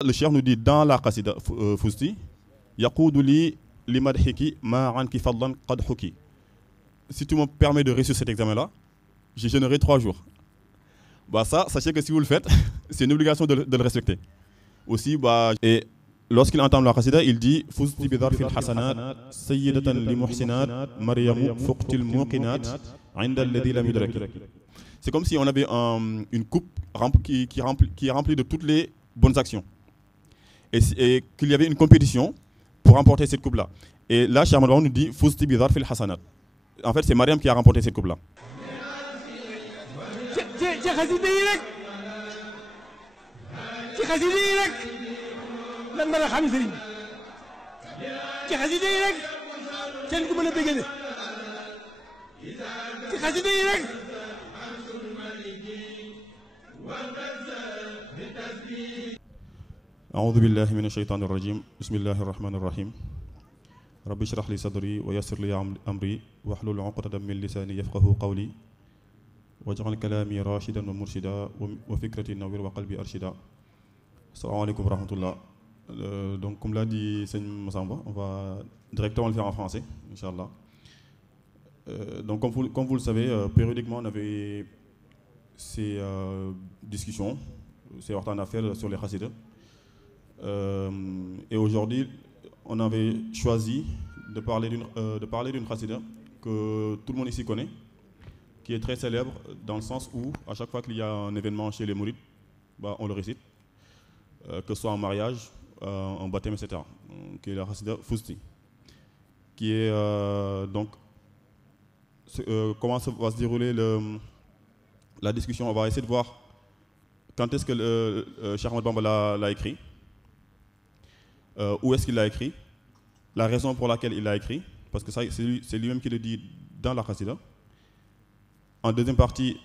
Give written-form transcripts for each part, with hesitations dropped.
Le cheikh nous dit dans la qasida Fusti yaquudu li madhiki ma anki fadlan qad huki. Si tu me permets de réussir cet examen-là, j'ai généré 3 jours. Bah ça, sachez que si vous le faites, c'est une obligation de le respecter. Aussi, et lorsqu'il entame la qasida, il dit Fusti bi dharfil hasanat sayyidatan li muhsinat Maryamu fuqtil muqinat inda alladhi lam yudrak. C'est comme si on avait une coupe qui est remplie de toutes les bonnes actions. Et qu'il y avait une compétition pour remporter cette coupe-là. Et là, Cheikh Ahmadou Bamba nous dit Fusti bi dharfil hasanat. En fait, c'est Mariam qui a remporté cette coupe-là. ci xasida yi rek ci xasida yi rek lan mën a xam sëriñ bi ci xasida yi rek kenn ku mën a bëggale ci xasida yi rek. أعوذ بالله من الشيطان الرجيم بسم الله الرحمن الرحيم رب اشرح لي صدري ويسر لي أمري واحلل عقدة من لساني يفقه قولي واجعل كلامي راشدا ومرشدا وفكرتي نوير وقلبي أرشدا. Assalamu alaikum wa rahmatullah. Donc comme l'a dit Seigne Massamba, on va directement le faire en français, Inch'Allah. Donc comme vous le savez, périodiquement on avait ces discussions, ces waxtaan à faire sur les Khassidas. Et aujourd'hui, on avait choisi de parler d'une Khassida que tout le monde ici connaît, qui est très célèbre dans le sens où, à chaque fois qu'il y a un événement chez les mourides, on le récite, que ce soit en mariage, en baptême, etc. Qui est la Khassida Fusti. Qui est donc. Comment va se dérouler la discussion? On va essayer de voir quand est-ce que Cheikh Ahmadou Bamba l'a écrit. Où est-ce qu'il l'a écrit, la raison pour laquelle il l'a écrit, parce que c'est lui-même qui le dit dans la Khassida. En deuxième partie,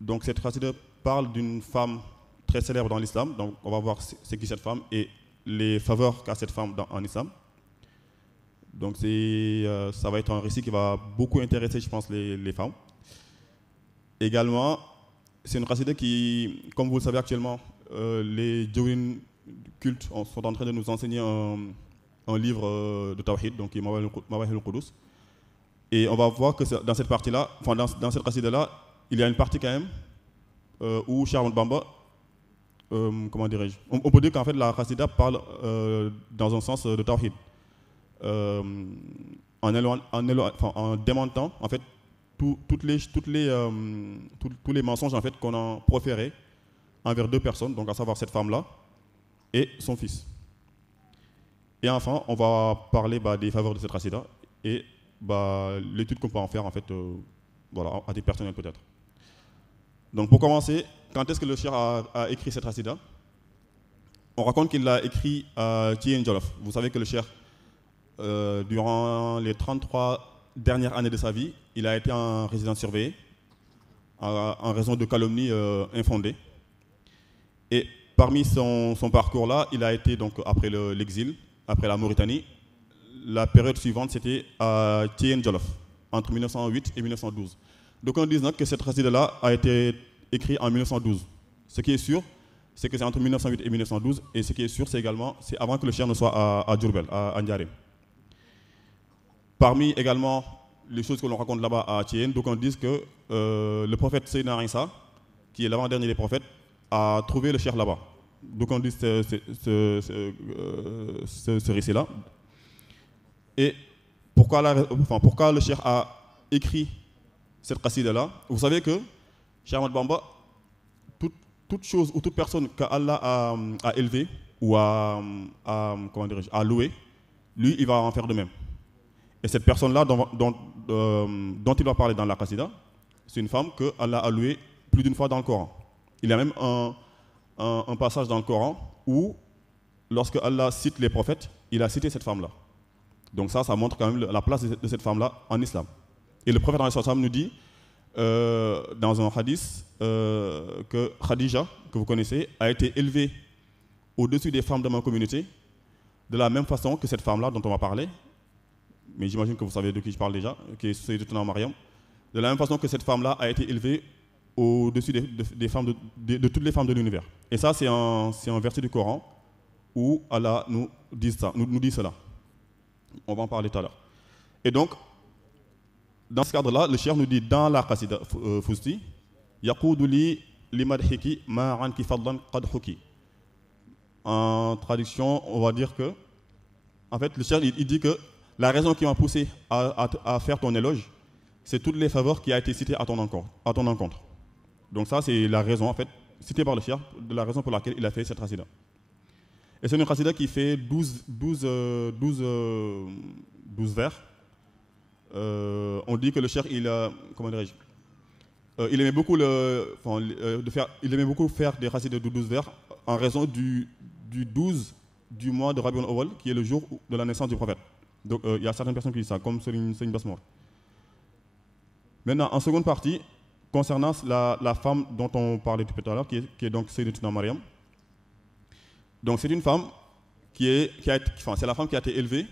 donc cette Khassida parle d'une femme très célèbre dans l'islam, donc on va voir c'est qui cette femme et les faveurs qu'a cette femme en islam. Donc ça va être un récit qui va beaucoup intéresser, je pense, les femmes. Également, c'est une Khassida qui, comme vous le savez actuellement, les Jawrin cultes sont en train de nous enseigner un livre de Tawhid, donc qui est Mawahibul Qudus. Et on va voir que dans cette partie-là, enfin dans cette Khassida-là, il y a une partie quand même où Cheikh Ahmadou Bamba, comment dirais-je, on peut dire qu'en fait la Khassida parle dans un sens de Tawhid, en démentant en fait tous les mensonges en fait qu'on a proférés envers 2 personnes, donc à savoir cette femme-là et son fils. Et enfin, on va parler des faveurs de cette Khassida et l'étude qu'on peut en faire en fait, voilà, à des personnels peut-être. Donc pour commencer, quand est-ce que le cheikh a écrit cette Khassida? On raconte qu'il l'a écrit à Thiène Jolof. Vous savez que le cheikh, durant les 33 dernières années de sa vie, il a été en résidence surveillée en raison de calomnies infondées. Et parmi son parcours-là, il a été donc après l'exil, après la Mauritanie. La période suivante, c'était à Thiène Jolof, entre 1908 et 1912. Donc on dit que cette Khassida-là a été écrite en 1912. Ce qui est sûr, c'est que c'est entre 1908 et 1912. Et ce qui est sûr, c'est également, c'est avant que le cheikh ne soit à Djourbel, à Ndiarème. Parmi également les choses que l'on raconte là-bas à Thiène, donc on dit que le prophète Seydina Isa, qui est l'avant-dernier des prophètes, a trouvé le cheikh là-bas. Donc on dit ce récit-là. Et pourquoi le cheikh a écrit cette Khassida-là? Vous savez que Cheikh Ahmadou Bamba, toute chose ou toute personne qu'Allah a élevée ou a louée, lui, il va en faire de même. Et cette personne-là dont il va parler dans la Khassida, c'est une femme que Allah a louée plus d'une fois dans le Coran. Il y a même un passage dans le Coran où, lorsque Allah cite les prophètes, il a cité cette femme-là. Donc ça montre quand même la place de cette femme-là en islam. Et le prophète nous dit, dans un hadith, que Khadija, que vous connaissez, a été élevée au-dessus des femmes de ma communauté, de la même façon que cette femme-là dont on va parler, mais j'imagine que vous savez de qui je parle déjà, qui est Sayyidatuna Maryam, de la même façon que cette femme-là a été élevée au-dessus des femmes de toutes les femmes de l'univers. Et ça, c'est un verset du Coran où Allah nous dit cela. On va en parler tout à l'heure. Et donc, dans ce cadre-là, le cheikh nous dit dans la qasida Fusti, Yaqoudu li limadhiki ma anki fadlan qad huki. En traduction, on va dire que, en fait, le cheikh il dit que la raison qui m'a poussé à faire ton éloge, c'est toutes les faveurs qui a été citées à ton encontre. Donc ça, c'est la raison, en fait, citée par le cheikh, de la raison pour laquelle il a fait cette qasida. Et c'est une qasida qui fait 12 vers. On dit que le cheikh, il aimait beaucoup faire des qasidas de 12 vers en raison du 12 du mois de Rabiul Awwal, qui est le jour de la naissance du prophète. Donc il y a certaines personnes qui disent ça, comme Serigne Basmor. Maintenant, en seconde partie, concernant la femme dont on parlait tout à l'heure, qui est donc Sayyidatuna Maryam. Donc c'est une femme c'est la femme qui a été élevée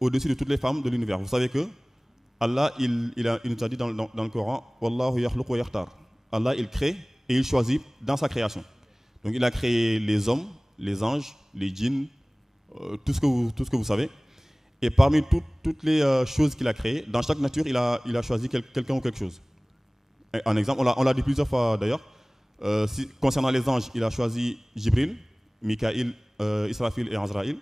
au-dessus de toutes les femmes de l'univers. Vous savez que Allah, il nous a dit dans le Coran, Wallahu yakhluqu wa yakhtar. Allah, il crée et il choisit dans sa création. Donc il a créé les hommes, les anges, les djinns, tout ce que vous savez. Et parmi toutes les choses qu'il a créées, dans chaque nature, il a choisi quelqu'un ou quelque chose. Et en exemple, on l'a dit plusieurs fois d'ailleurs, concernant les anges, il a choisi Jibril, Mikaïl, Israfil et Azraïl.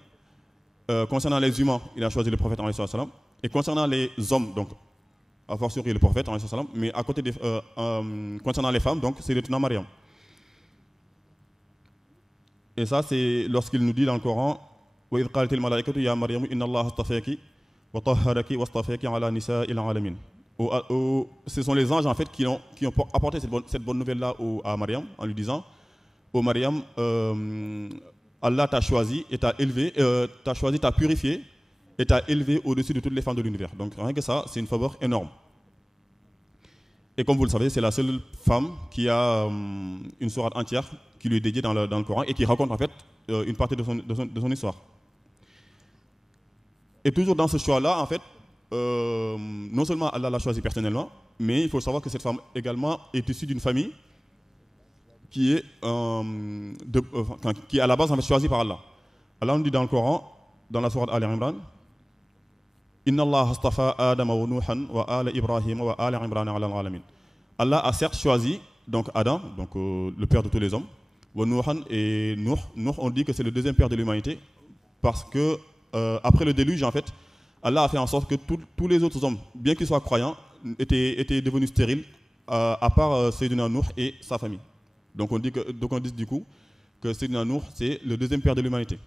Concernant les humains, il a choisi le prophète alayhi salam. Et concernant les hommes, donc, à fortiori le prophète alayhi salam, mais à côté concernant les femmes, donc, c'est le Tuna Maryam. Et ça, c'est lorsqu'il nous dit dans le Coran, وَإِذْ قَالَتِ الْمَلَائِكَةُ يَا مَرْيَمُ إِنَّ اللَّهَ اصْطَفَاكِ وَطَهَّرَكِ وَاصْطَفَاكِ عَلَى نِسَاءِ الْعَالَمِينَ. Ce sont les anges en fait qui ont apporté cette bonne nouvelle-là à Maryam en lui disant, ô Maryam, Allah t'a choisi et t'a élevé, t'a purifié et t'a élevé au-dessus de toutes les femmes de l'univers. Donc rien que ça, c'est une faveur énorme. Et comme vous le savez, c'est la seule femme qui a une sourate entière qui lui est dédiée dans le Coran et qui raconte en fait une partie de son histoire. Et toujours dans ce choix-là, en fait, non seulement Allah l'a choisi personnellement, mais il faut savoir que cette femme également est issue d'une famille qui est à la base en fait choisie par Allah. Allah nous dit dans le Coran, dans la sourate Al-Imran, Inna Allah astafa Adam wa Nuhan wa ala Ibrahim wa ala Imran ala al-alamin. Allah a certes choisi donc Adam, donc le père de tous les hommes, wa Nuhan et Nuh. Nuh, on dit que c'est le deuxième père de l'humanité parce que après le déluge en fait, Allah a fait en sorte que tous les autres hommes, bien qu'ils soient croyants, étaient devenus stériles, à part Sayyidina Nuh et sa famille. Donc on dit du coup que Sayyidina Nuh c'est le deuxième père de l'humanité.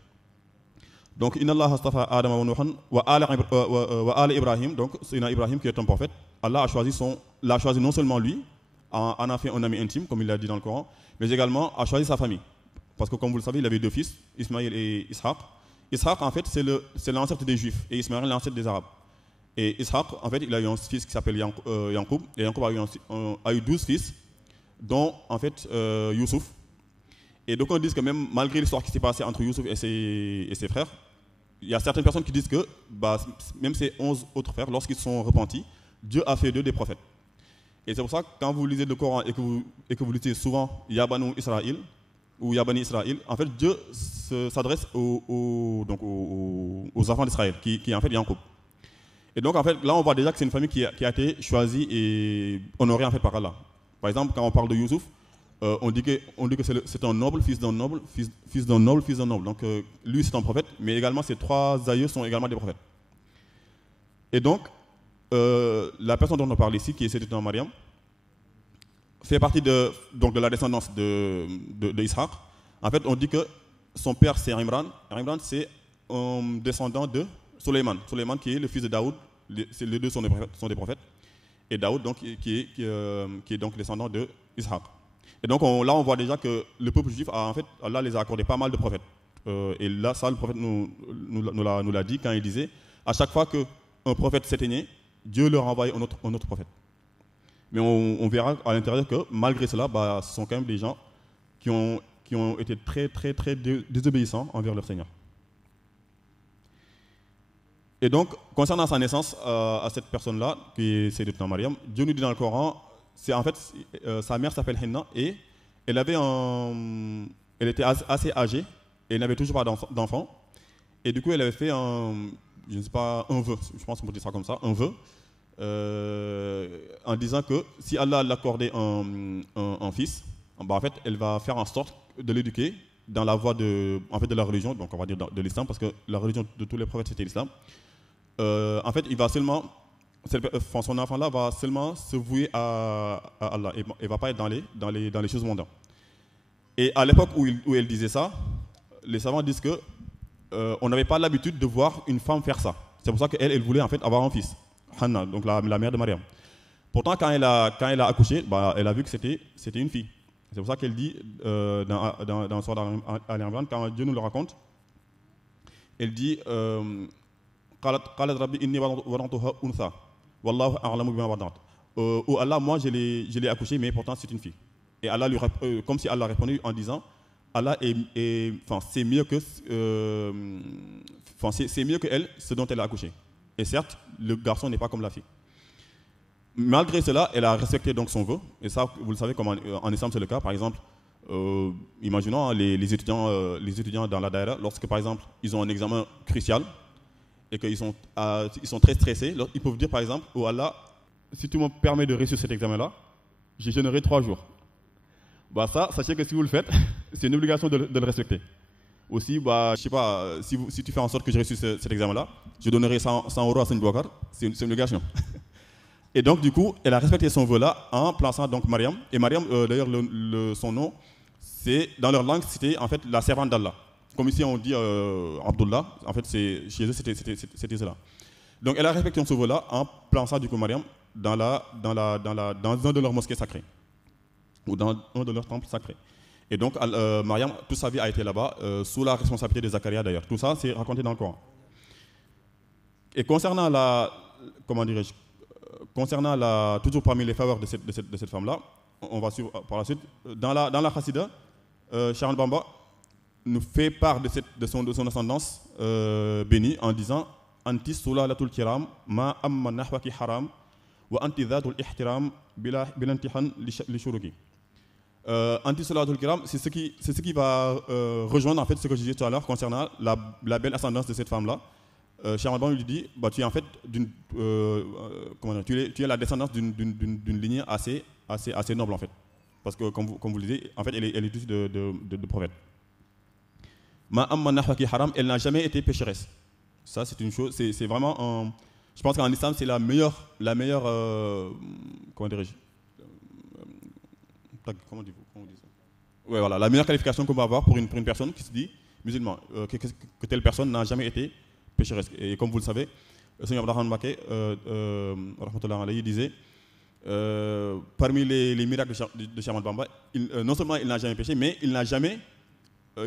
Donc Inna Allah astafa Adam wa Nuhan wa ala Ibrahim, donc Sayyidina Ibrahim qui est un prophète. Allah l'a choisi non seulement lui, en a fait un ami intime comme il l'a dit dans le Coran, mais également a choisi sa famille. Parce que comme vous le savez, il avait deux fils, Ismaïl et Ishaq. Ishaq en fait c'est l'ancêtre des Juifs et Ismaïl l'ancêtre des Arabes. Et Ishaq en fait il a eu un fils qui s'appelle Yankoub et Yankoub a eu 12 fils dont en fait Youssouf. Et donc on dit que même malgré l'histoire qui s'est passée entre Youssouf et ses frères, il y a certaines personnes qui disent que même ces 11 autres frères, lorsqu'ils sont repentis, Dieu a fait d'eux des prophètes. Et c'est pour ça que quand vous lisez le Coran et que vous lisez souvent Yabanu Israël ou Yabani Israël, en fait Dieu s'adresse aux enfants d'Israël, qui en fait Yankoub. Et donc en fait là on voit déjà que c'est une famille qui a été choisie et honorée en fait par Allah. Par exemple quand on parle de Youssouf, on dit que c'est un noble, fils d'un noble, fils d'un noble, fils d'un noble. Donc lui c'est un prophète, mais également ses trois aïeux sont également des prophètes. Et donc la personne dont on parle ici, qui est Sayyidatuna Maryam, fait partie de la descendance de Ishaq. En fait, on dit que son père c'est Imran. Imran c'est un descendant de Sulayman. Sulayman qui est le fils de Daoud. Les deux sont des prophètes. Et Daoud donc qui est donc descendant de Ishaq. Et donc là on voit déjà que le peuple juif Allah les a accordé pas mal de prophètes. Et là ça le prophète nous l'a dit quand il disait à chaque fois qu'un prophète s'éteignait, Dieu leur envoyait un autre prophète. Mais on verra à l'intérieur que malgré cela, ce sont quand même des gens qui ont été très très très désobéissants envers leur Seigneur. Et donc concernant sa naissance à cette personne-là, qui est Sayyidatuna Maryam, Dieu nous dit dans le Coran, sa mère s'appelle Henna et elle était assez âgée et elle n'avait toujours pas d'enfant. Et du coup, elle avait fait je ne sais pas, un vœu, je pense qu'on peut dire ça comme ça, un vœu, en disant que si Allah l'accordait un fils, bah, en fait, elle va faire en sorte de l'éduquer dans la voie de la religion, donc on va dire de l'islam, parce que la religion de tous les prophètes c'était l'islam. En fait, il va seulement, son enfant-là va seulement se vouer à Allah et ne va pas être dans les choses mondaines. Et à l'époque où elle disait ça, les savants disent que on n'avait pas l'habitude de voir une femme faire ça. C'est pour ça qu'elle voulait en fait avoir un fils, Hanna, donc la mère de Mariam. Pourtant, quand elle a accouché, bah, elle a vu que c'était une fille. C'est pour ça qu'elle dit dans Sourate Al-Imran, quand Dieu nous le raconte, elle dit qalat rabbi inni wadantuha untha wallahu a'lamu bima wadat. Oh Allah, moi je l'ai accouché, mais pourtant c'est une fille. Et Allah comme si Allah répondait en disant Allah c'est mieux que c'est mieux que elle ce dont elle a accouché. Et certes, le garçon n'est pas comme la fille. Malgré cela, elle a respecté donc son vœu. Et ça, vous le savez, comme en islam c'est le cas. Par exemple, imaginons les étudiants dans la daïra, lorsque par exemple ils ont un examen crucial et qu'ils sont très stressés, ils peuvent dire par exemple, oh Allah, si tu me permets de réussir cet examen-là, je jeûnerai 3 jours. Bah ça, sachez que si vous le faites, c'est une obligation de le respecter. Aussi, bah, je sais pas, si tu fais en sorte que je réussisse cet examen-là, je donnerai 100 € à Seigneur Bouakar, c'est une obligation. Et donc, du coup, elle a respecté son vœu-là en plaçant donc Mariam. Et Mariam, d'ailleurs, son nom, dans leur langue, c'était en fait la servante d'Allah. Comme ici, on dit Abdullah, en fait, chez eux, c'était cela. Donc, elle a respecté son vœu-là en plaçant du coup Mariam dans un de leurs mosquées sacrées, ou dans un de leurs temples sacrés. Et donc, Mariam, toute sa vie a été là-bas, sous la responsabilité de Zacharia d'ailleurs. Tout ça, c'est raconté dans le Coran. Et concernant toujours parmi les faveurs de cette femme-là, on va suivre par la suite. Dans la Chassida, Cheikh Bamba nous fait part de son ascendance bénie en disant Anti sulalatul kiram ma amma nahwaki haram wa anti dhatul ihtiram bilantihan li shuruki. Anti sulalatul kiram, c'est ce qui va rejoindre en fait ce que je disais tout à l'heure concernant la belle ascendance de cette femme-là. Cheikh Bamba lui dit bah, tu es en fait tu es la descendance d'une lignée assez noble en fait, parce que comme vous le disiez, en fait elle est issue de prophètes. Ma amma nahwaki haram, elle n'a jamais été pécheresse. Ça c'est une chose, c'est vraiment je pense qu'en islam c'est la meilleure comment dirais-je, comment on dit ça, ouais, voilà, la meilleure qualification qu'on peut avoir pour une personne qui se dit musulman, que telle personne n'a jamais été pécheresse. Et comme vous le savez, le Seigneur Abraham Mbaké rahmatullah alayhi disait parmi les miracles de Cheikh Ahmadou Bamba, non seulement il n'a jamais péché, mais il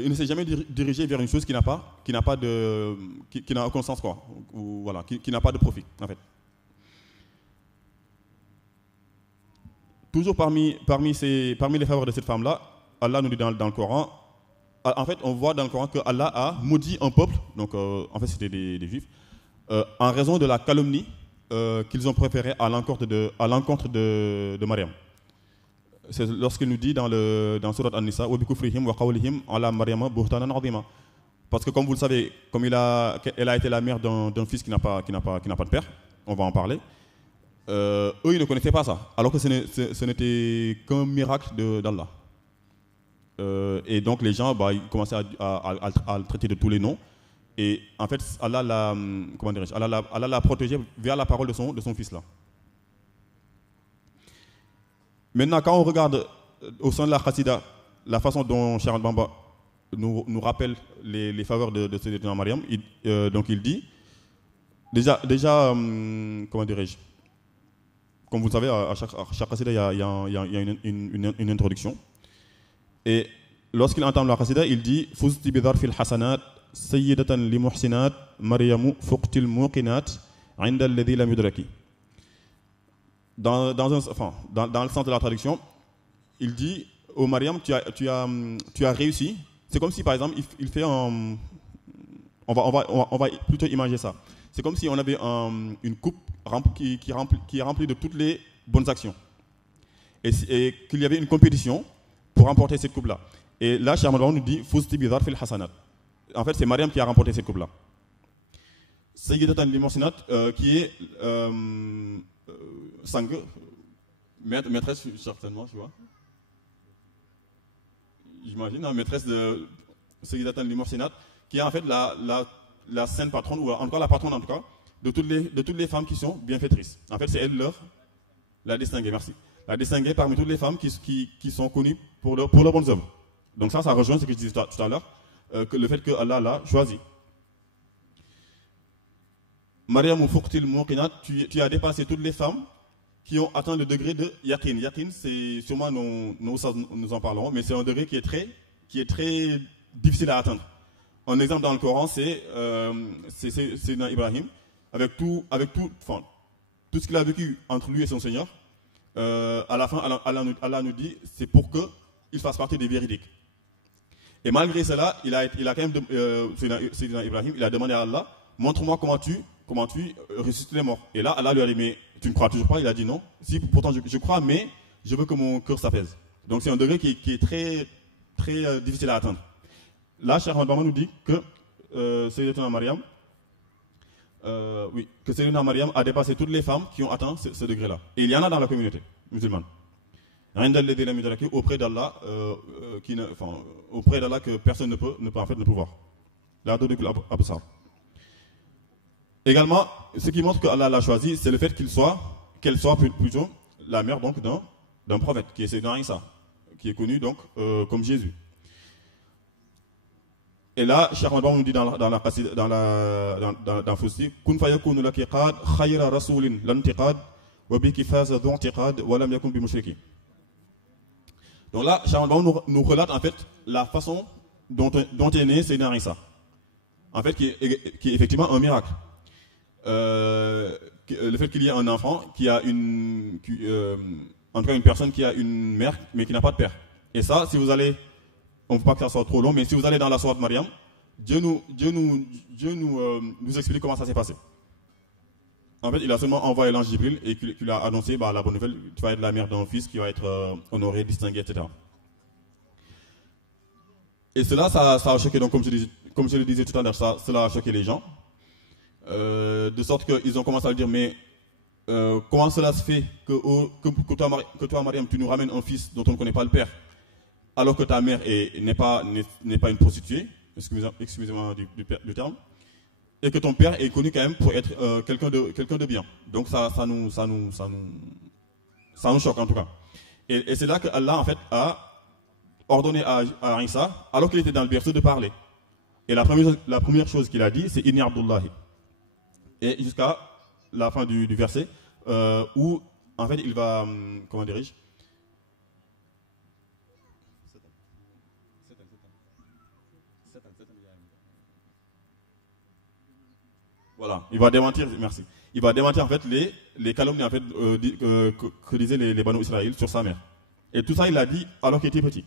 ne s'est jamais dirigé vers une chose qui n'a aucun sens, quoi, ou voilà, qui n'a pas de profit en fait. Toujours parmi les faveurs de cette femme-là, Allah nous dit dans le Coran, en fait on voit dans le Coran que Allah a maudit un peuple, donc en fait c'était des Juifs, en raison de la calomnie qu'ils ont préférée à l'encontre de Mariam. C'est lorsqu'il nous dit dans Sourate An-Nisa wa bi kufrihim wa qawlihim ala Maryama buhtanan azima. Parce que comme vous le savez, comme elle a été la mère d'un fils qui n'a pas de père, on va en parler. Eux ils ne connaissaient pas ça, alors que ce n'était qu'un miracle d'Allah. Et donc les gens ils commençaient à le traiter de tous les noms. Et en fait Allah l'a protégé via la parole de son fils là. Maintenant, quand on regarde au sein de la Chassida, la façon dont Cheikh Bamba nous rappelle les faveurs de Sayyidatuna Mariam, donc il dit, déjà comment dirais-je, comme vous le savez, à chaque Chassida, il y a une introduction. Et lorsqu'il entame la Chassida, il dit « Fuzti bidhar fil hasanat, sayyidatan li muhsinat, Mariamu fuqtil muqinat, inda alladhi lam yudraki » Dans le sens de la traduction, il dit au Mariam, tu as réussi. C'est comme si par exemple il fait on va plutôt imaginer ça. C'est comme si on avait une coupe qui est remplie de toutes les bonnes actions et qu'il y avait une compétition pour remporter cette coupe là. Et là, Cheikh Ahmadou nous dit Fuzti bidhar fil hasanat. en fait, c'est Mariam qui a remporté cette coupe-là. Sayyidatan Limonsinat, qui est sang, maîtresse, certainement, tu vois. J'imagine, hein, maîtresse de Sayyidatan Limonsinat, qui est en fait la sainte patronne, ou encore la patronne en tout cas, de toutes les femmes qui sont bienfaitrices. En fait, c'est elle la distinguée, merci. La distinguée parmi toutes les femmes qui sont connues pour leurs bonnes œuvres. Donc ça rejoint ce que je disais tout à l'heure, que le fait que Allah l'a choisi. Mariam Fouqtil Mouqinat, tu as dépassé toutes les femmes qui ont atteint le degré de Yaqin. Yaqin, c'est sûrement, nous en parlerons, mais c'est un degré qui est très difficile à atteindre. Un exemple dans le Coran, c'est Ibrahim, avec tout ce qu'il a vécu entre lui et son Seigneur. À la fin, Allah nous dit, c'est pour qu'il fasse partie des véridiques. Et malgré cela, il a quand même, Sayyidina Ibrahim, il a demandé à Allah, montre-moi comment tu ressuscites les morts. Et là, Allah lui a dit, mais tu ne crois toujours pas? Il a dit non. Si, pourtant je crois, mais je veux que mon cœur s'apaise. Donc c'est un degré qui est très, très difficile à atteindre. Là, Cheikh Ahmad Bamba nous dit que Sayyidina Mariam, que Sayyidina Mariam a dépassé toutes les femmes qui ont atteint ce degré-là. Et il y en a dans la communauté musulmane. Auprès d'Allah, auprès d'Allah que personne ne peut en fait ne peut voir. Également, ce qui montre que Allah l'a choisi, c'est le fait qu'elle soit plutôt la mère donc d'un prophète, qui est Sayyidina Isa, qui est connu donc comme Jésus. Et là, Cheikh Ahmad Bamba nous dit dans Fousti, Kun fayakunu laki qad khayra rasulin lantiqad wa biki faza dhu'tiqad wa lam yakun bi mushriki. Donc là, Cheikh Ahmad Bamba nous relate en fait la façon dont est né Sayyidina Isa. En fait, qui est effectivement un miracle. Le fait qu'il y ait un enfant qui a en tout cas une personne qui a une mère mais qui n'a pas de père. Et ça, si vous allez, on ne veut pas que ça soit trop long, mais si vous allez dans la sourate Mariam, Dieu nous explique comment ça s'est passé. En fait, il a seulement envoyé l'ange Jibril et qu'il lui a annoncé la bonne nouvelle, tu vas être la mère d'un fils qui va être honoré, distingué, etc. Et cela, ça a choqué, donc comme je le disais tout à l'heure, cela a choqué les gens. De sorte qu'ils ont commencé à le dire, mais comment cela se fait que toi, Mariam, tu nous ramènes un fils dont on ne connaît pas le père, alors que ta mère n'est pas une prostituée, excusez-moi du terme, et que ton père est connu quand même pour être quelqu'un de bien. Donc ça nous choque en tout cas. Et c'est là que Allah en fait a ordonné à Isa, alors qu'il était dans le berceau, de parler. Et la première chose qu'il a dit, c'est Inni Abdullahi. Et jusqu'à la fin du verset, où en fait il va, comment dirais-je, voilà, il va démentir, merci. Il va démentir en fait les calomnies en fait que disaient les Banu Israël sur sa mère. Et tout ça il l'a dit alors qu'il était petit.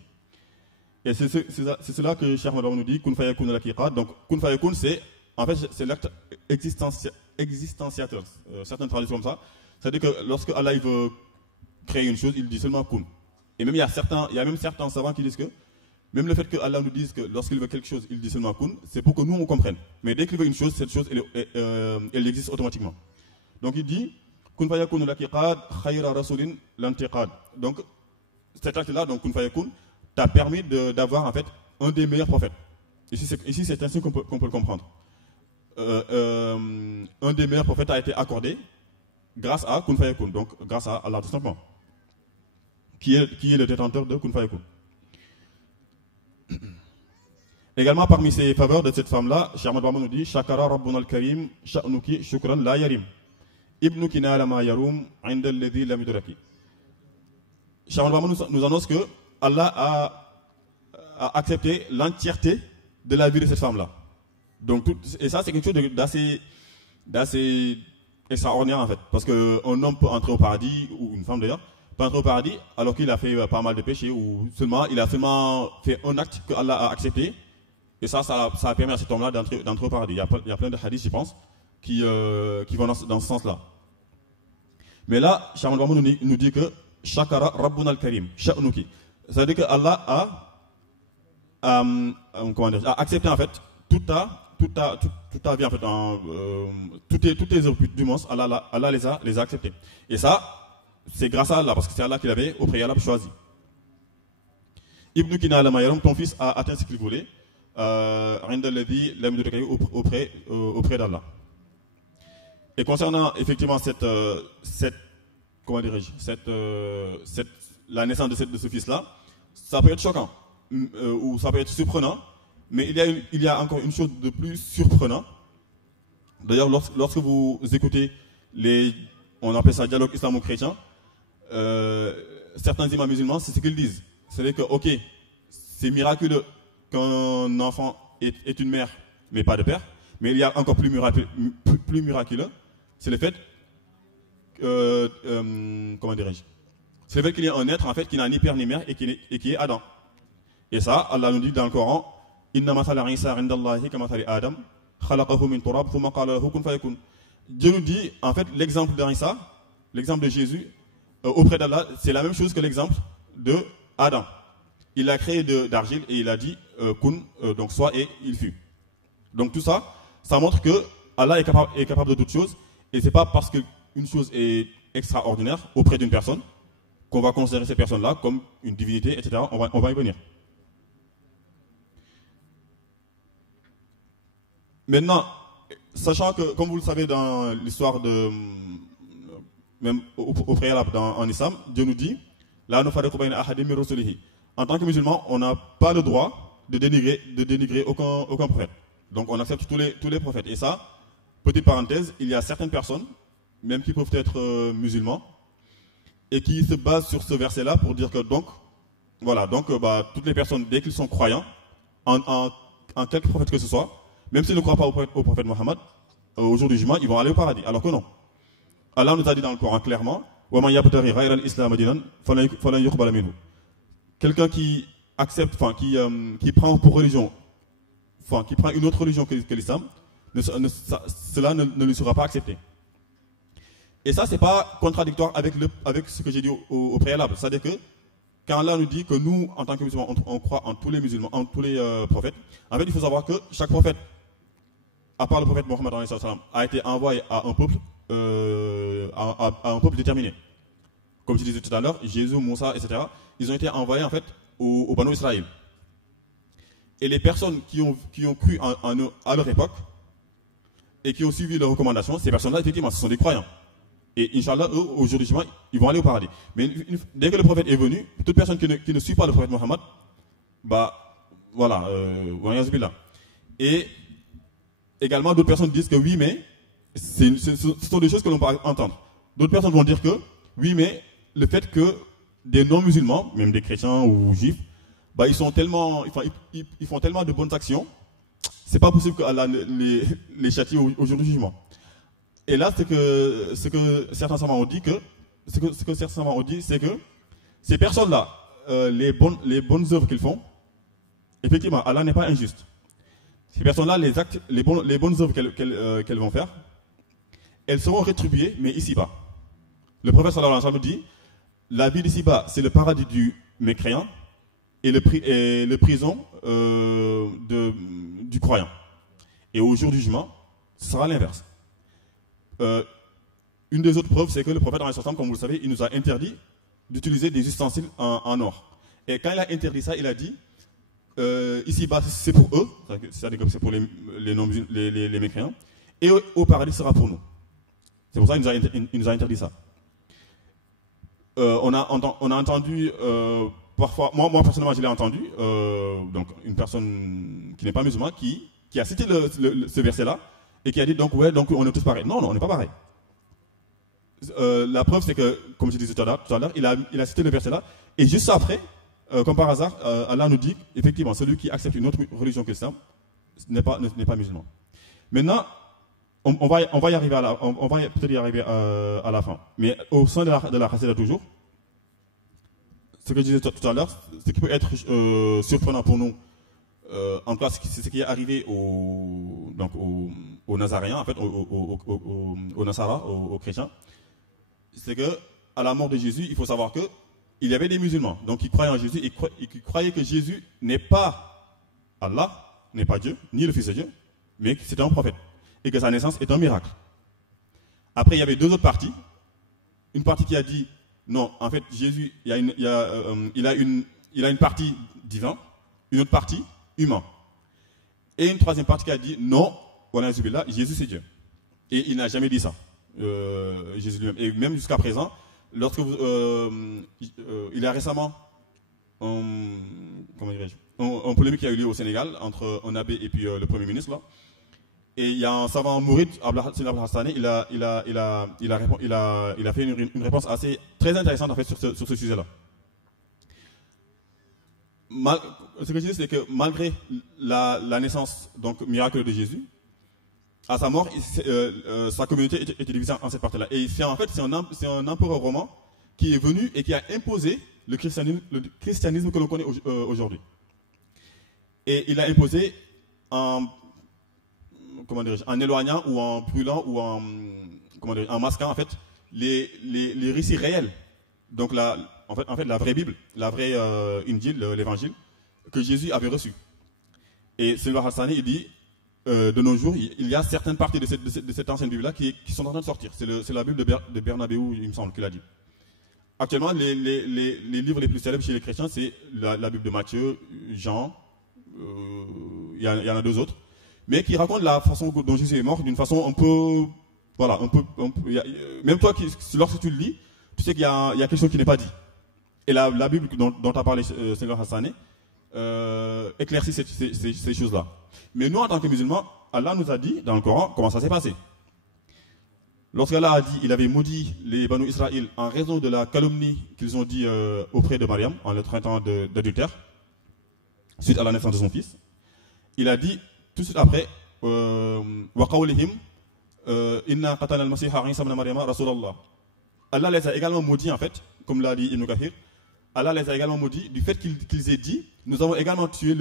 Et c'est cela que Cheikh Ahmad Bamba nous dit, Kun fayakun laki qad. Donc Kun fayakun, c'est en fait c'est l'acte existentiateur. Certaines traduisent comme ça. C'est-à-dire que lorsque Allah il veut créer une chose, il dit seulement Kun. Et même il y a même certains savants qui disent que même le fait que Allah nous dise que lorsqu'il veut quelque chose, il dit seulement Kun, c'est pour que nous on comprenne. Mais dès qu'il veut une chose, cette chose elle existe automatiquement. Donc il dit Kun fayakun laki qad khayra rasulin lantiqad. Donc cet acte-là, donc Kun fayakun, t'a permis d'avoir en fait un des meilleurs prophètes. Ici c'est ainsi qu'on peut le comprendre. Un des meilleurs prophètes a été accordé grâce à Kun fayakun, donc grâce à Allah tout simplement, qui est le détenteur de Kun fayakun. Également parmi ces faveurs de cette femme-là, Cheikh Ahmad Bamba nous dit Shakara Rabbuna al-Karim sha'nuki shukran la yarim ibnuki nala ma yarum inda alladhi lam yudraki. Cheikh Ahmad Bamba nous annonce que Allah a accepté l'entièreté de la vie de cette femme-là. Donc et ça c'est quelque chose d'assez extraordinaire en fait, parce qu'un homme peut entrer au paradis, ou une femme d'ailleurs, peut entrer au paradis alors qu'il a fait pas mal de péchés, ou il a seulement fait un acte que Allah a accepté, et ça a permis à cet homme-là d'entrer au paradis. Il y a plein de hadiths, je pense, qui vont dans ce sens-là. Mais là, Cheikh Ahmad Bamba nous dit que Shakara Rabbuna al-Karim, Sha'nuki. C'est-à-dire que Allah a accepté en fait toute ta vie, en fait, toutes les œuvres du monde, Allah les a acceptées. Et ça, c'est grâce à Allah, parce que c'est Allah qui l'avait au préalable choisi. Ibn Kina al-Mayarum, ton fils a atteint ce qu'il voulait, auprès d'Allah. Et concernant effectivement comment dirais-je, la naissance de ce fils-là, ça peut être choquant, ou ça peut être surprenant, mais il y a encore une chose de plus surprenant. D'ailleurs, lorsque vous écoutez on appelle ça dialogue islamo-chrétien, certains imams musulmans, c'est ce qu'ils disent. C'est-à-dire que, ok, c'est miraculeux qu'un enfant ait une mère, mais pas de père, mais il y a encore plus miraculeux, c'est le fait, comment dirais-je, c'est le fait qu'il y ait un être, en fait, qui n'a ni père ni mère et qui est Adam. Et ça, Allah nous dit dans le Coran, Inna mathala Isa indallahi ka mathali Adam, khalaqahu min turab, thumma qala lahu kun fayakun. Dieu nous dit, en fait, l'exemple d'Isa, l'exemple de Jésus, auprès d'Allah, c'est la même chose que l'exemple de Adam. Il l'a créé d'argile et il a dit kun, donc soit, et il fut. Donc tout ça, ça montre que Allah est capable de toutes choses, et c'est pas parce qu'une chose est extraordinaire auprès d'une personne qu'on va considérer cette personne-là comme une divinité, etc. On va y venir. Maintenant, sachant que, comme vous le savez dans l'histoire même au préalable en islam, Dieu nous dit, la nufarriqu bayna ahadin min rusulihi. En tant que musulman, on n'a pas le droit de dénigrer aucun prophète. Donc on accepte tous les prophètes. Et ça, petite parenthèse, il y a certaines personnes, même qui peuvent être musulmans, et qui se basent sur ce verset-là pour dire que toutes les personnes, dès qu'ils sont croyants, en quelque prophète que ce soit, même s'ils ne croient pas au prophète Mohammed, au jour du jugement, ils vont aller au paradis. Alors que non. Allah nous a dit dans le Coran clairement, quelqu'un qui accepte, qui prend pour religion, qui prend une autre religion que l'islam, cela ne lui sera pas accepté. Et ça, c'est pas contradictoire avec ce que j'ai dit au préalable. C'est-à-dire que quand Allah nous dit que nous, en tant que musulmans, on croit en tous les musulmans, en tous les prophètes, en fait, il faut savoir que chaque prophète, à part le prophète Mohammed, a été envoyé à un peuple, déterminé. Comme je disais tout à l'heure, Jésus, Moussa, etc., ils ont été envoyés en fait au Banu Israël. Et les personnes qui ont cru à leur époque et qui ont suivi leurs recommandations, ces personnes-là, effectivement, ce sont des croyants. Et Inch'Allah, eux, au jour du jugement, ils vont aller au paradis. Mais dès que le prophète est venu, toute personne qui ne suit pas le prophète Mohammed, et également, d'autres personnes disent que oui, mais ce sont des choses que l'on peut entendre. D'autres personnes vont dire que oui, mais le fait que des non-musulmans, même des chrétiens ou juifs, ils font tellement de bonnes actions, c'est pas possible qu'Allah les châtie au jour du jugement. Et là, ce que certains savants ont dit, c'est que ces personnes-là, les bonnes œuvres qu'ils font, effectivement, Allah n'est pas injuste. Ces personnes-là, les bonnes œuvres qu'elles vont faire, elles seront rétribuées, mais ici-bas. Le prophète sallallahu alayhi wa sallam dit, la vie d'ici-bas, c'est le paradis du mécréant et le prison du croyant. Et au jour du jugement, ce sera l'inverse. Une des autres preuves, c'est que le prophète, comme vous le savez, il nous a interdit d'utiliser des ustensiles en or. Et quand il a interdit ça, il a dit, ici-bas, c'est pour eux, c'est-à-dire que c'est pour les mécréants, et au paradis, ce sera pour nous. C'est pour ça qu'il nous a interdit ça. On a entendu, parfois, moi personnellement, je l'ai entendu, donc une personne qui n'est pas musulmane, qui a cité ce verset-là, et qui a dit, donc on est tous pareils. Non, on n'est pas pareils. La preuve, c'est que, comme je disais tout à l'heure, il a cité le verset-là, et juste après, comme par hasard, Allah nous dit, effectivement, celui qui accepte une autre religion que l'islam n'est pas musulman. Maintenant, on va y arriver peut-être y arriver à la fin. Mais au sein de la Qasida toujours, ce que je disais tout à l'heure, ce qui peut être surprenant pour nous, en tout cas, c'est ce qui est arrivé aux Nazaréens, en fait, aux Nasara, aux chrétiens, c'est que à la mort de Jésus, il faut savoir que il y avait des musulmans, donc qui croyaient en Jésus et qui croyaient que Jésus n'est pas Allah, n'est pas Dieu, ni le Fils de Dieu, mais que c'est un prophète, et que sa naissance est un miracle. Après, il y avait deux autres parties. Une partie qui a dit, non, en fait, Jésus, il a une partie divine, une autre partie humain. Et une troisième partie qui a dit, non, Jésus c'est Dieu. Et il n'a jamais dit ça, Jésus lui-même. Et même jusqu'à présent, lorsque il y a récemment un polémique qui a eu lieu au Sénégal entre un abbé et puis le Premier ministre, là. Et il y a un savant mouride, Abdel Hassani, il a fait une réponse très intéressante en fait, sur ce sujet-là. Ce que je dis, c'est que malgré la naissance, donc miracle de Jésus, à sa mort, sa communauté était divisée en cette partie-là. Et en fait, c'est un empereur romain qui est venu et qui a imposé le christianisme que l'on connaît aujourd'hui. Et il a imposé en éloignant ou en brûlant ou en masquant en fait les récits réels. Donc en fait la vraie Bible, la vraie Injil, l'évangile que Jésus avait reçu. Et Seigneur Hassani il dit de nos jours il y a certaines parties de cette ancienne Bible là qui sont en train de sortir. C'est la Bible de Bernabéu, il me semble qu'il a dit. Actuellement les livres les plus célèbres chez les chrétiens c'est la Bible de Matthieu, Jean, il y en a deux autres. Mais qui raconte la façon dont Jésus est mort d'une façon un peu, voilà, même toi, lorsque tu le lis, tu sais qu'il y a quelque chose qui n'est pas dit. Et la Bible dont a parlé Seigneur Hassané éclaircit ces choses-là. Mais nous, en tant que musulmans, Allah nous a dit dans le Coran comment ça s'est passé. Lorsqu'Allah a dit, il avait maudit les Banu Israël en raison de la calomnie qu'ils ont dit auprès de Mariam en le traitant d'adultère, suite à la naissance de son fils, il a dit tout de suite après, Inna qatala al-Masiha Isa ibn Maryam Rasulallah. Allah les a également maudits en fait, comme l'a dit Ibn Kathir. Allah les a également maudits du fait qu'ils aient dit, nous avons également tué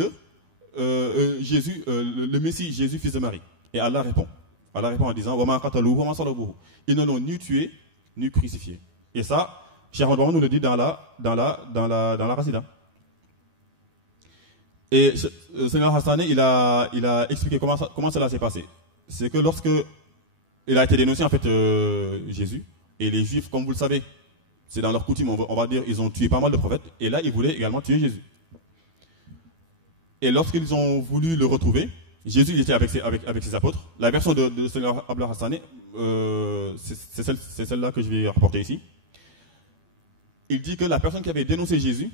Jésus, le Messie, Jésus, fils de Marie. Et Allah répond en disant, Wa ma qataluhu wa ma salabuhu. Ils ne l'ont ni tué, ni crucifié. Et ça, Cheikh Ahmad Bamba nous le dit dans la Qasida. Et Seigneur Hassané, il a expliqué comment cela s'est passé. C'est que lorsque il a été dénoncé en fait Jésus, et les Juifs, comme vous le savez, c'est dans leur coutume, on va dire, ils ont tué pas mal de prophètes, et là ils voulaient également tuer Jésus. Et lorsqu'ils ont voulu le retrouver, Jésus il était avec ses apôtres. La version de Seigneur Abdel Hassané, c'est celle-là que je vais rapporter ici. Il dit que la personne qui avait dénoncé Jésus,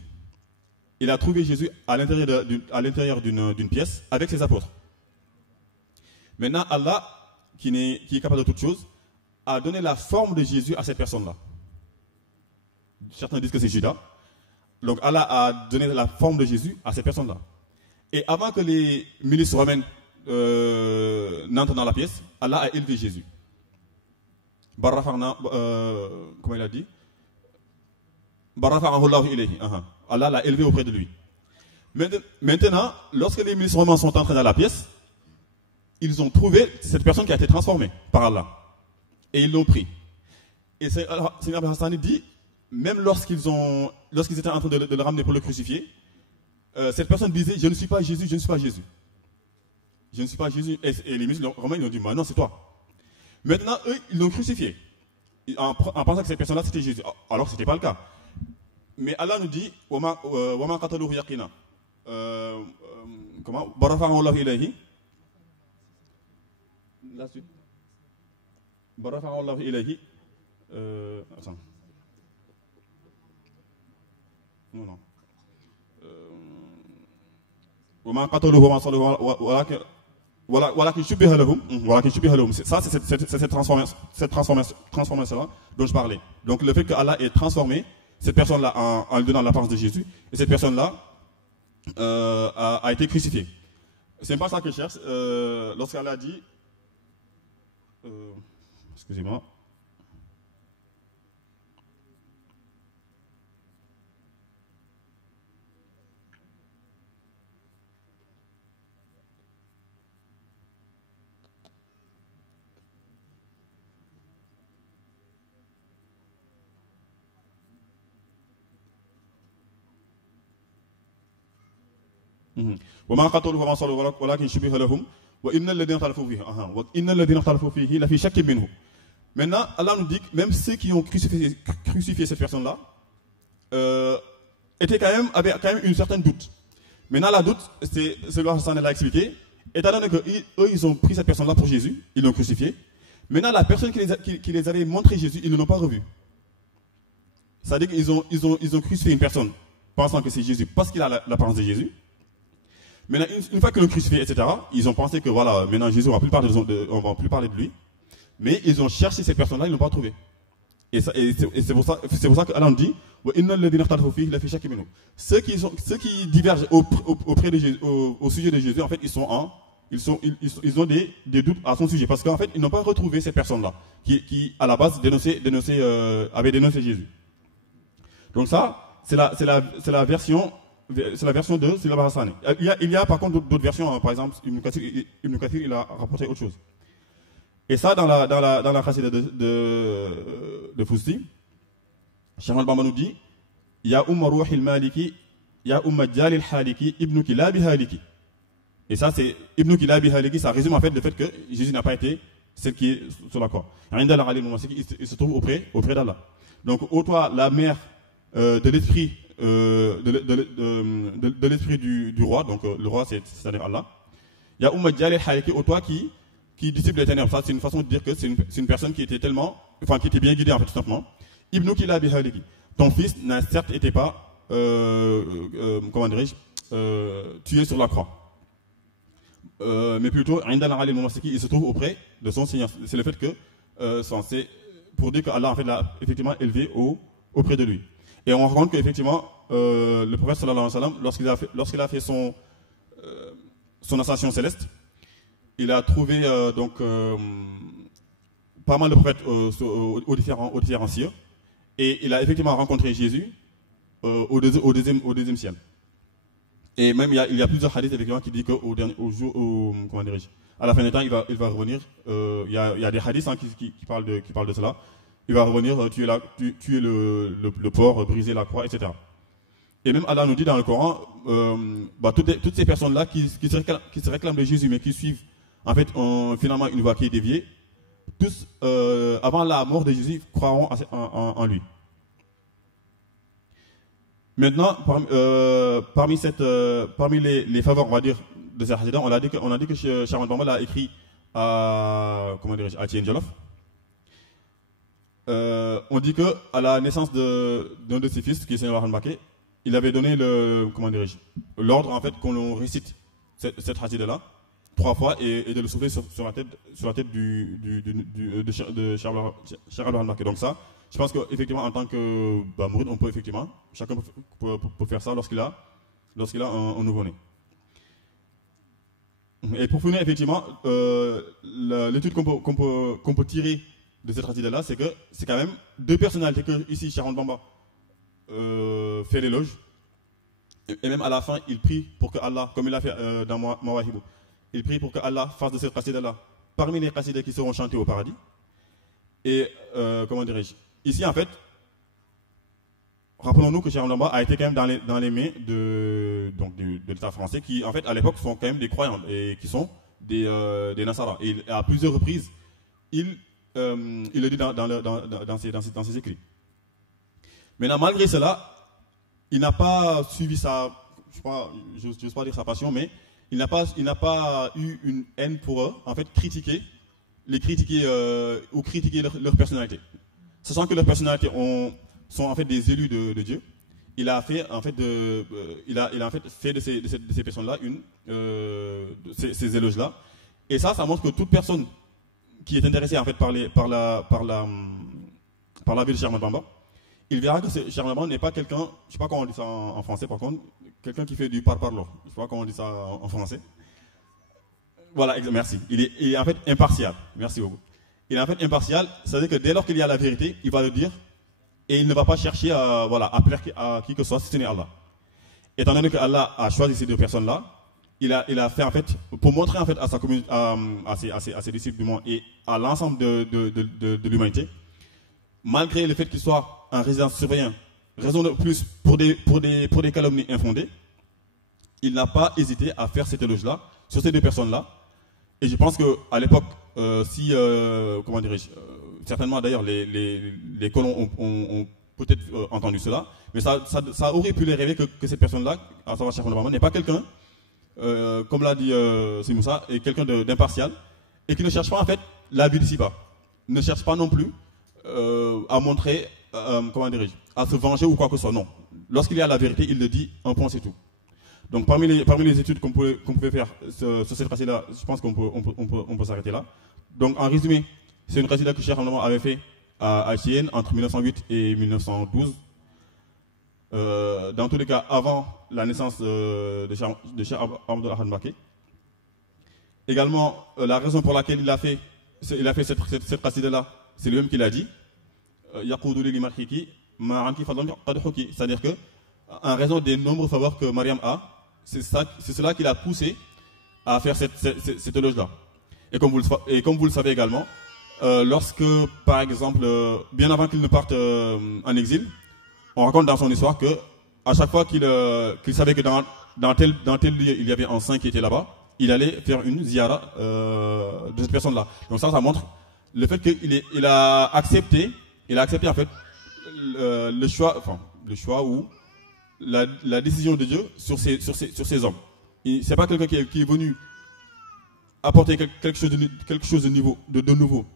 il a trouvé Jésus à l'intérieur d'une pièce avec ses apôtres. Maintenant, Allah, qui est capable de toutes choses, a donné la forme de Jésus à cette personne-là. Certains disent que c'est Judas. Donc Allah a donné la forme de Jésus à cette personne-là. Et avant que les milices romaines n'entrent dans la pièce, Allah a élevé Jésus. Comment il a dit? Allah l'a élevé auprès de lui. Maintenant, lorsque les milices romains sont entrés dans la pièce, ils ont trouvé cette personne qui a été transformée par Allah. Et ils l'ont pris. Et Seigneur Hassani dit, même lorsqu'ils étaient en train de le ramener pour le crucifier, cette personne disait, je ne suis pas Jésus, je ne suis pas Jésus. Je ne suis pas Jésus. Et les milices romains, ils ont dit, non, c'est toi. Maintenant, eux, ils l'ont crucifié. En pensant que cette personne-là, c'était Jésus. Alors, ce n'était pas le cas. Mais Allah nous dit, Wama qataluhu yaqina. Comment? Barafa'ahu Allah ilayhi. La suite. Barafa'ahu Allah ilayhi. Attends. Non. Wama qataluhu wama saluhu walakin shubbiha lahum. Ça, c'est cette transformation-là dont je parlais. Donc, le fait que Allah ait transformé cette personne-là en lui donnant l'apparence de Jésus, et cette personne-là a été crucifiée. C'est pas ça que je cherche. Lorsqu'elle a dit, excusez-moi, وما قتلوه وما صلبوه ولكن شبه لهم وإن الذين اختلفوا فيه وإن الذين اختلفوا فيه لفي شك منه. Maintenant, Allah nous dit que même ceux qui ont crucifié cette personne-là avaient quand même une certaine doute. Maintenant, la doute, c'est ce que Hassan l'a expliqué. Étant donné qu'eux, ils ont pris cette personne-là pour Jésus, ils l'ont crucifié. Maintenant, la personne qui les avait montré Jésus, ils ne l'ont pas revu. C'est-à-dire qu'ils ont crucifié une personne pensant que c'est Jésus parce qu'il a l'apparence de Jésus. Maintenant, une fois qu'ils l'ont crucifié, etc., ils ont pensé que voilà, maintenant Jésus, on ne va plus parler de lui. Mais ils ont cherché cette personne-là, ils ne l'ont pas trouvé. Et c'est pour ça qu'Allah dit ceux qui divergent auprès de Jésus, au sujet de Jésus, en fait, ils ont des doutes à son sujet. Parce qu'en fait, ils n'ont pas retrouvé cette personne-là qui à la base, avait dénoncé Jésus. Donc ça, c'est la version de Silaba Hassani. Il y a par contre d'autres versions, hein. Par exemple, Ibn Kathir, il a rapporté autre chose. Et ça, dans la Khassida de Fousti, Cheikh al-Bamba nous dit Ya umma ruhil maliki, ya umma jalil haliki, ibnu kilabi haliki. Et ça, c'est ibnu kilabi haliki, ça résume en fait le fait que Jésus n'a pas été celle qui est sur la croix. Il se trouve auprès d'Allah. Donc, ô toi, la mère de l'esprit de l'esprit du roi, donc le roi, c'est-à-dire Allah. Ya umma jalil haliki, ô toi qui disciple des ténèbres. Ça, c'est une façon de dire que c'est une personne qui était qui était bien guidée en fait, tout simplement. Ibnu kilabi haliki. Ton fils n'a certes été pas, comment dirais-je, tué sur la croix. Mais plutôt, il se trouve auprès de son Seigneur. C'est le fait que, c'est pour dire qu'Allah en fait l'a effectivement élevé auprès de lui. Et on rencontre qu'effectivement, le prophète sallallahu alayhi wa sallam, lorsqu'il a fait son ascension céleste, il a trouvé pas mal de prophètes aux différents cieux. Et il a effectivement rencontré Jésus au deuxième ciel. Et même il y a plusieurs hadiths effectivement qui disent à la fin des temps, il va revenir. Il y a des hadiths qui parlent de cela. Il va revenir, tuer le porc, briser la croix, etc. Et même Allah nous dit dans le Coran, toutes ces personnes-là qui se réclament de Jésus, mais qui suivent en fait finalement une voie qui est déviée, tous, avant la mort de Jésus, croiront en lui. Maintenant, parmi les faveurs, on va dire, de ces hadiths, on a dit que Cheikh Ahmad Bamba l'a écrit à Tien Djolof. On dit que à la naissance d'un de ses fils, qui est Seigneur Al Mbaké, il avait donné l'ordre en fait qu'on récite cette hadith-là 3 fois et de le souffler sur la tête de Cheikh Al Mbaké. Donc ça, je pense qu'effectivement en tant que Mourid, on peut effectivement, chacun peut faire ça lorsqu'il a un nouveau-né. Et pour finir, effectivement, l'étude qu'on peut tirer de cette hadith-là, c'est que c'est quand même 2 personnalités que ici Cheikh Ahmad Bamba fait l'éloge. Et même à la fin, il prie pour que Allah, comme il a fait dans Mawahibou, il prie pour que Allah fasse de cette qasida-là parmi les qasidas qui seront chantées au paradis. Et comment dirais-je, ici en fait, rappelons-nous que Cheikh Ahmad Bamba a été quand même dans les mains de l'État français qui en fait à l'époque sont quand même des croyants et qui sont des Nasara. Et à plusieurs reprises, il le dit dans ses écrits. Maintenant, malgré cela, il n'a pas suivi je n'ose pas dire sa passion, mais il n'a pas eu une haine pour eux, en fait, critiquer ou critiquer leur personnalité. Sachant que leurs personnalités sont en fait des élus de Dieu, il a fait en fait de ces personnes-là ces éloges-là. Et ça montre que toute personne qui est intéressée en fait par la vie de Cheikh Ahmad Bamba, il verra que Cheikh Ahmad Bamba n'est pas quelqu'un, je ne sais pas comment on dit ça en français par contre, quelqu'un qui fait du parparlot. Je ne sais pas comment on dit ça en français. Voilà, merci. Il est en fait impartial. Merci beaucoup. Il est en fait impartial, c'est-à-dire que dès lors qu'il y a la vérité, il va le dire et il ne va pas chercher à plaire à qui que ce soit, si ce n'est Allah. Étant donné que Allah a choisi ces 2 personnes-là, il a fait en fait, pour montrer en fait à sa communauté, à ses disciples du monde et à l'ensemble de l'humanité, malgré le fait qu'il soit en résidence surveillée, raison de plus pour des calomnies infondées, il n'a pas hésité à faire cet éloge-là sur ces deux personnes-là. Et je pense qu'à l'époque, comment dirais-je, certainement d'ailleurs les colons ont peut-être entendu cela, mais ça aurait pu les rêver que cette personne-là, à savoir Cheikh Ahmadou Bamba, n'est pas quelqu'un, comme l'a dit Sëñ Moussa, est quelqu'un d'impartial et qui ne cherche pas en fait la vie d'ici-bas, ne cherche pas non plus à montrer, comment dirais-je, à se venger ou quoi que ce soit. Non. Lorsqu'il y a la vérité, il le dit, un point c'est tout. Donc parmi les études qu'on pouvait faire sur cette qasida-là, je pense qu'on peut s'arrêter là. Donc en résumé, c'est une qasida que Cheikh Ahmadou Bamba avait fait à Chienne entre 1908 et 1912. Dans tous les cas, avant la naissance de Cheikh Ahmadou Mbacké. Également, la raison pour laquelle il a fait cette qasida-là, c'est lui-même qui l'a dit. C'est-à-dire que, en raison des nombreux faveurs que Mariam a, c'est cela qui l'a poussé à faire cet éloge-là. Et comme vous le savez également, lorsque, par exemple, bien avant qu'il ne parte en exil, on raconte dans son histoire que à chaque fois qu'il savait que dans tel lieu il y avait un saint qui était là-bas, il allait faire une ziyara de cette personne-là. Donc ça montre le fait qu'il a accepté en fait le choix ou la décision de Dieu sur ces hommes. C'est pas quelqu'un qui est venu apporter quelque chose de nouveau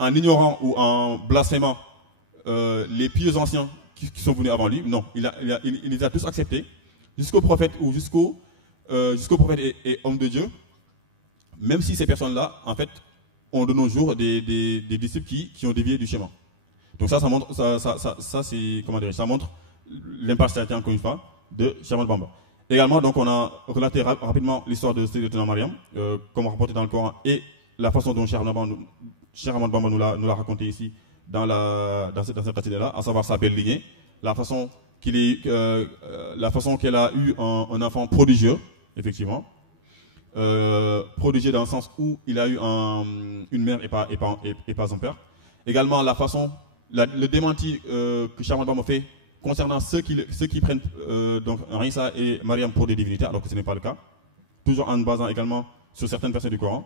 en ignorant ou en blasphémant les pieux anciens qui sont venus avant lui. Non, il les a tous acceptés jusqu'au prophète ou jusqu'au prophète et homme de Dieu, même si ces personnes-là en fait ont de nos jours des disciples qui ont dévié du schéma. Donc ça montre c'est comment dire, ça montre l'impartialité encore une fois de Cheikh Ahmadou Bamba. Également, donc on a relaté rapidement l'histoire de Sayyidatuna Mariam, comme rapporté dans le Coran, et la façon dont Cheikh Ahmadou Bamba nous l'a raconté ici dans cette qasida-là, à savoir sa belle lignée, la façon qu'elle a eu un enfant prodigieux, effectivement, prodigieux dans le sens où il a eu une mère et pas un père. Également la façon, le démenti que Cheikh Ahmadou Bamba fait concernant ceux qui prennent donc Isa et Mariam pour des divinités, alors que ce n'est pas le cas, toujours en basant également sur certaines versets du Coran.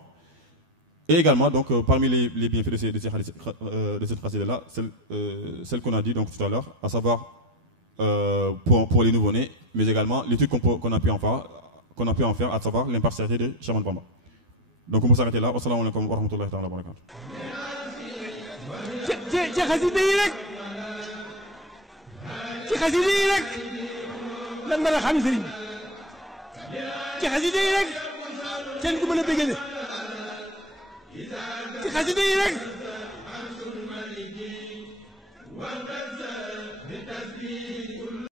Et également, donc, parmi les bienfaits de cette qasida-là, celle qu'on a dit donc tout à l'heure, à savoir pour les nouveau-nés, mais également l'étude qu'on a pu en faire, à savoir l'impartialité de Cheikh Ahmadou Bamba. Donc on peut s'arrêter là. Wassalamu alaikum wa rahmatullahi wa barakatuh. ci xasida yi rek lan mën a xam sëriñ bi ci xasida yi rek kenn ku mën a bégale ci xasida yi rek